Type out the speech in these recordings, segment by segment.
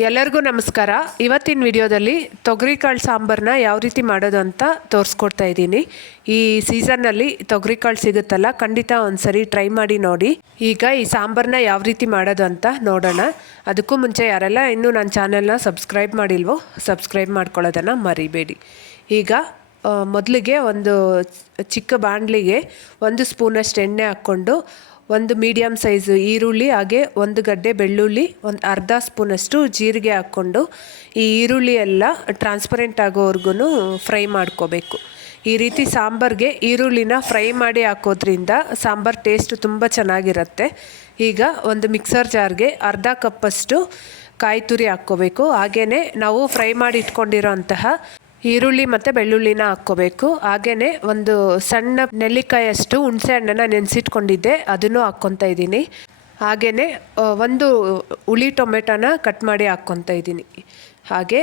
ಎಲ್ಲರಿಗೂ ನಮಸ್ಕಾರ. ಇವತ್ತಿನ ವಿಡಿಯೋದಲ್ಲಿ ತೊಗರಿಕಾಳು ಸಾಂಬಾರನ್ನ ಯಾವ ರೀತಿ ಮಾಡೋದು ಅಂತ ತೋರಿಸ್ಕೊಡ್ತಾ ಇದ್ದೀನಿ. ಈ ಸೀಸನ್ನಲ್ಲಿ ತೊಗರಿಕಾಳು ಸಿಗುತ್ತಲ್ಲ, ಖಂಡಿತ ಒಂದ್ಸರಿ ಟ್ರೈ ಮಾಡಿ ನೋಡಿ. ಈಗ ಈ ಸಾಂಬಾರನ್ನ ಯಾವ ರೀತಿ ಮಾಡೋದು ಅಂತ ನೋಡೋಣ. ಅದಕ್ಕೂ ಮುಂಚೆ ಯಾರೆಲ್ಲ ಇನ್ನೂ ನನ್ನ ಚಾನೆಲ್ನ ಸಬ್ಸ್ಕ್ರೈಬ್ ಮಾಡಿಲ್ವೋ ಸಬ್ಸ್ಕ್ರೈಬ್ ಮಾಡ್ಕೊಳ್ಳೋದನ್ನು ಮರಿಬೇಡಿ. ಈಗ ಮೊದಲಿಗೆ ಒಂದು ಚಿಕ್ಕ ಬಾಣಲಿಗೆ 1 ಸ್ಪೂನಷ್ಟು ಎಣ್ಣೆ ಹಾಕ್ಕೊಂಡು ಒಂದು ಮೀಡಿಯಮ್ ಸೈಜು ಈರುಳ್ಳಿ, ಹಾಗೆ ಒಂದು ಗಡ್ಡೆ ಬೆಳ್ಳುಳ್ಳಿ, ಒಂದು ಅರ್ಧ ಸ್ಪೂನಷ್ಟು ಜೀರಿಗೆ ಹಾಕ್ಕೊಂಡು ಈ ಈರುಳ್ಳಿ ಎಲ್ಲ ಟ್ರಾನ್ಸ್ಪರೆಂಟ್ ಆಗೋವರೆಗೂ ಫ್ರೈ ಮಾಡ್ಕೋಬೇಕು. ಈ ರೀತಿ ಸಾಂಬಾರಿಗೆ ಈರುಳ್ಳಿನ ಫ್ರೈ ಮಾಡಿ ಹಾಕೋದ್ರಿಂದ ಸಾಂಬಾರು ಟೇಸ್ಟ್ ತುಂಬ ಚೆನ್ನಾಗಿರುತ್ತೆ. ಈಗ ಒಂದು ಮಿಕ್ಸರ್ ಜಾರ್ಗೆ ಅರ್ಧ ಕಪ್ಪಷ್ಟು ಕಾಯಿ ತುರಿ ಹಾಕ್ಕೋಬೇಕು. ಹಾಗೆಯೇ ನಾವು ಫ್ರೈ ಮಾಡಿ ಇಟ್ಕೊಂಡಿರೋ ಅಂತಹ ಈರುಳ್ಳಿ ಮತ್ತು ಬೆಳ್ಳುಳ್ಳಿನ ಹಾಕ್ಕೋಬೇಕು. ಹಾಗೆಯೇ ಒಂದು ಸಣ್ಣ ನೆಲ್ಲಿಕಾಯಷ್ಟು ಹುಣಸೆ ಹಣ್ಣನ್ನು ನೆನೆಸಿಟ್ಕೊಂಡಿದ್ದೆ, ಅದನ್ನು ಹಾಕ್ಕೊತಾ ಇದ್ದೀನಿ. ಹಾಗೆಯೇ ಒಂದು ಹುಳಿ ಟೊಮೆಟೊನ ಕಟ್ ಮಾಡಿ ಹಾಕ್ಕೊತಾ ಇದ್ದೀನಿ. ಹಾಗೆ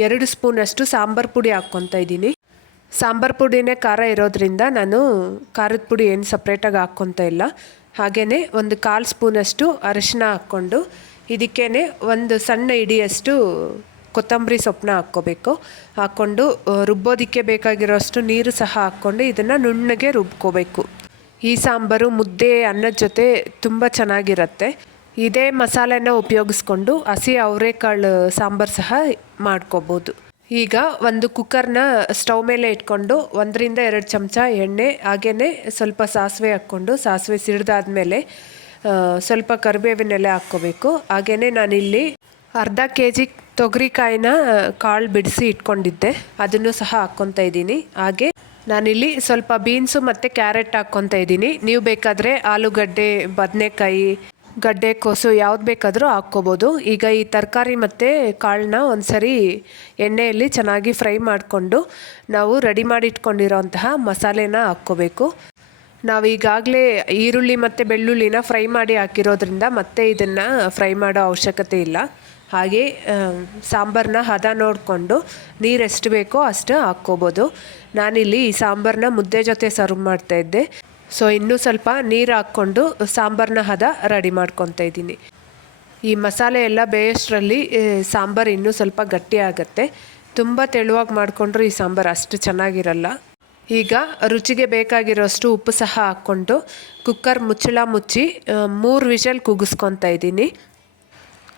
2 ಸ್ಪೂನಷ್ಟು ಸಾಂಬಾರು ಪುಡಿ ಹಾಕ್ಕೊತಾ ಇದ್ದೀನಿ. ಸಾಂಬಾರು ಪುಡಿನೇ ಖಾರ ಇರೋದ್ರಿಂದ ನಾನು ಖಾರದ ಪುಡಿ ಏನು ಸಪ್ರೇಟಾಗಿ ಹಾಕ್ಕೊತಾ ಇಲ್ಲ. ಹಾಗೆಯೇ ಒಂದು 1/4 ಸ್ಪೂನಷ್ಟು ಅರಿಶಿನ ಹಾಕ್ಕೊಂಡು ಇದಕ್ಕೇ ಒಂದು ಸಣ್ಣ ಹಿಡಿಯಷ್ಟು ಕೊತ್ತಂಬರಿ ಸೊಪ್ಪನ್ನ ಹಾಕ್ಕೋಬೇಕು. ಹಾಕ್ಕೊಂಡು ರುಬ್ಬೋದಕ್ಕೆ ಬೇಕಾಗಿರೋಷ್ಟು ನೀರು ಸಹ ಹಾಕ್ಕೊಂಡು ಇದನ್ನು ನುಣ್ಣಗೆ ರುಬ್ಕೋಬೇಕು. ಈ ಸಾಂಬಾರು ಮುದ್ದೆ ಅನ್ನದ ಜೊತೆ ತುಂಬ ಚೆನ್ನಾಗಿರುತ್ತೆ. ಇದೇ ಮಸಾಲೆನ ಉಪಯೋಗಿಸ್ಕೊಂಡು ಹಸಿ ಅವರೆಕಾಳು ಸಾಂಬಾರು ಸಹ ಮಾಡ್ಕೋಬೋದು. ಈಗ ಒಂದು ಕುಕ್ಕರ್ನ ಸ್ಟವ್ ಮೇಲೆ ಇಟ್ಕೊಂಡು 1ರಿಂದ 2 ಚಮಚ ಎಣ್ಣೆ, ಹಾಗೆಯೇ ಸ್ವಲ್ಪ ಸಾಸಿವೆ ಹಾಕ್ಕೊಂಡು ಸಾಸಿವೆ ಸಿಡಿದಾದ್ಮೇಲೆ ಸ್ವಲ್ಪ ಕರಿಬೇವಿನೆಲೆ ಹಾಕ್ಕೋಬೇಕು. ಹಾಗೆಯೇ ನಾನಿಲ್ಲಿ ಅರ್ಧ kg ತೊಗರಿಕಾಯಿನ ಕಾಳು ಬಿಡಿಸಿ ಇಟ್ಕೊಂಡಿದ್ದೆ, ಅದನ್ನು ಸಹ ಹಾಕ್ಕೊತಾ ಇದ್ದೀನಿ. ಹಾಗೆ ನಾನಿಲ್ಲಿ ಸ್ವಲ್ಪ ಬೀನ್ಸು ಮತ್ತು ಕ್ಯಾರೆಟ್ ಹಾಕ್ಕೊತಾ ಇದ್ದೀನಿ. ನೀವು ಬೇಕಾದರೆ ಆಲೂಗಡ್ಡೆ, ಬದನೆಕಾಯಿ, ಗಡ್ಡೆಕೋಸು ಯಾವ್ದು ಬೇಕಾದರೂ ಹಾಕ್ಕೋಬೋದು. ಈಗ ಈ ತರಕಾರಿ ಮತ್ತು ಕಾಳನ್ನ ಒಂದ್ಸರಿ ಎಣ್ಣೆಯಲ್ಲಿ ಚೆನ್ನಾಗಿ ಫ್ರೈ ಮಾಡಿಕೊಂಡು ನಾವು ರೆಡಿ ಮಾಡಿ ಇಟ್ಕೊಂಡಿರೋಂತಹ ಮಸಾಲೆನ ಹಾಕ್ಕೋಬೇಕು. ನಾವು ಈಗಾಗಲೇ ಈರುಳ್ಳಿ ಮತ್ತು ಬೆಳ್ಳುಳ್ಳಿನ ಫ್ರೈ ಮಾಡಿ ಹಾಕಿರೋದ್ರಿಂದ ಮತ್ತೆ ಇದನ್ನು ಫ್ರೈ ಮಾಡೋ ಅವಶ್ಯಕತೆ ಇಲ್ಲ. ಹಾಗೆ ಸಾಂಬಾರನ್ನ ಹದ ನೋಡಿಕೊಂಡು ನೀರು ಎಷ್ಟು ಬೇಕೋ ಅಷ್ಟು ಹಾಕ್ಕೋಬೋದು. ನಾನಿಲ್ಲಿ ಈ ಸಾಂಬಾರನ್ನ ಮುದ್ದೆ ಜೊತೆ ಸರ್ವ್ ಮಾಡ್ತಾಯಿದ್ದೆ, ಸೊ ಇನ್ನೂ ಸ್ವಲ್ಪ ನೀರು ಹಾಕ್ಕೊಂಡು ಸಾಂಬಾರನ್ನ ಹದ ರೆಡಿ ಮಾಡ್ಕೊತಾ ಇದ್ದೀನಿ. ಈ ಮಸಾಲೆ ಎಲ್ಲ ಬೇಯೋಷ್ಟರಲ್ಲಿ ಸಾಂಬಾರು ಇನ್ನೂ ಸ್ವಲ್ಪ ಗಟ್ಟಿ ಆಗುತ್ತೆ. ತುಂಬ ತೆಳುವಾಗಿ ಮಾಡಿಕೊಂಡ್ರೂ ಈ ಸಾಂಬಾರು ಅಷ್ಟು ಚೆನ್ನಾಗಿರಲ್ಲ. ಈಗ ರುಚಿಗೆ ಬೇಕಾಗಿರೋಷ್ಟು ಉಪ್ಪು ಸಹ ಹಾಕ್ಕೊಂಡು ಕುಕ್ಕರ್ ಮುಚ್ಚಳ ಮುಚ್ಚಿ 3 ವಿಷಲ್ ಕೂಗಿಸ್ಕೊತಾ ಇದ್ದೀನಿ.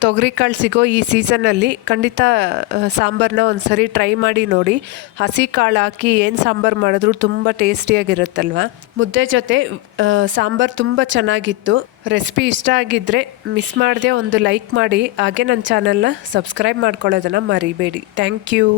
ತೊಗರಿಕಾಳು ಸಿಗೋ ಈ ಸೀಸನ್ನಲ್ಲಿ ಖಂಡಿತ ಸಾಂಬಾರನ್ನ ಒಂದ್ಸರಿ ಟ್ರೈ ಮಾಡಿ ನೋಡಿ. ಹಸಿ ಕಾಳು ಹಾಕಿ ಏನು ಸಾಂಬಾರು ಮಾಡಿದ್ರೂ ತುಂಬ ಟೇಸ್ಟಿಯಾಗಿರುತ್ತಲ್ವ. ಮುದ್ದೆ ಜೊತೆ ಸಾಂಬಾರು ತುಂಬ ಚೆನ್ನಾಗಿತ್ತು. ರೆಸಿಪಿ ಇಷ್ಟ ಆಗಿದ್ದರೆ ಮಿಸ್ ಮಾಡದೆ ಒಂದು ಲೈಕ್ ಮಾಡಿ, ಹಾಗೆ ನನ್ನ ಚಾನಲ್ನ ಸಬ್ಸ್ಕ್ರೈಬ್ ಮಾಡ್ಕೊಳ್ಳೋದನ್ನು ಮರಿಬೇಡಿ. Thank you.